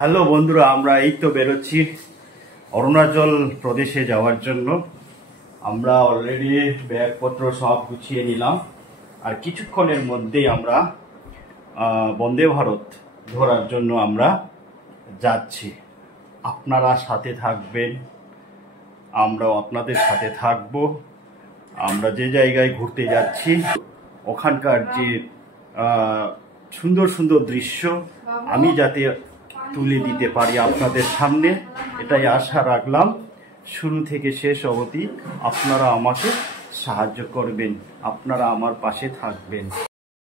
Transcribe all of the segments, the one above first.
Hello বন্ধুরা, আমরা এই তো বেরোচ্ছি অরুণাচল প্রদেশে যাওয়ার জন্য। আমরা অলরেডি ব্যাগপত্র সব গুছিয়ে নিলাম, আর কিছুক্ষণের মধ্যেই আমরা বন্দে ভারত ধরার জন্য আমরা যাচ্ছি। আপনারা সাথে থাকবেন, আমরাও আপনাদের সাথে থাকব। আমরা যে জায়গায় ঘুরতে যাচ্ছি ওখানকার যে সুন্দর সুন্দর দৃশ্য আমি যাতে তুলে দিতে পারি আপনাদের সামনে, এটাই আশা রাখলাম। শুরু থেকে শেষ অবধি আপনারা আমাকে সাহায্য করবেন, আপনারা আমার পাশে থাকবেন।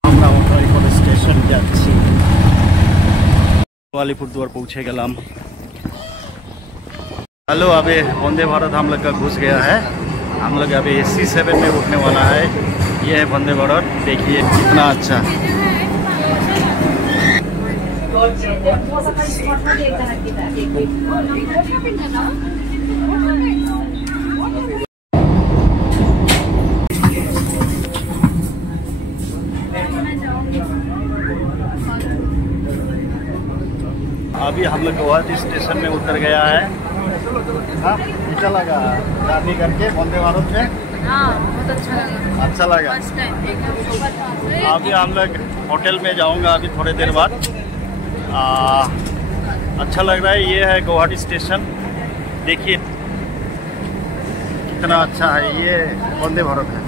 আমরা অটোরিকল স্টেশন যাচ্ছি, अलीपुरद्वार पहुंचे गलम। हेलो, अभी वंदे भारत हम लोग का घुस गया है। हम लोग अभी C7 में उठने वाला है। ये है वंदे भारत, देखिए कितना अच्छा। अभी हम लोग गुवाहाटी स्टेशन में उतर गया है। हाँ, अच्छा लगा जर्नी करके वंदे भारत में। हाँ, बहुत अच्छा लगा। अच्छा लगा। अभी हम लोग होटल में जाऊंगा अभी थोड़ी देर बाद। अच्छा लग रहा है। ये है गुवाहाटी स्टेशन, देखिए कितना अच्छा है। ये वंदे भारत है।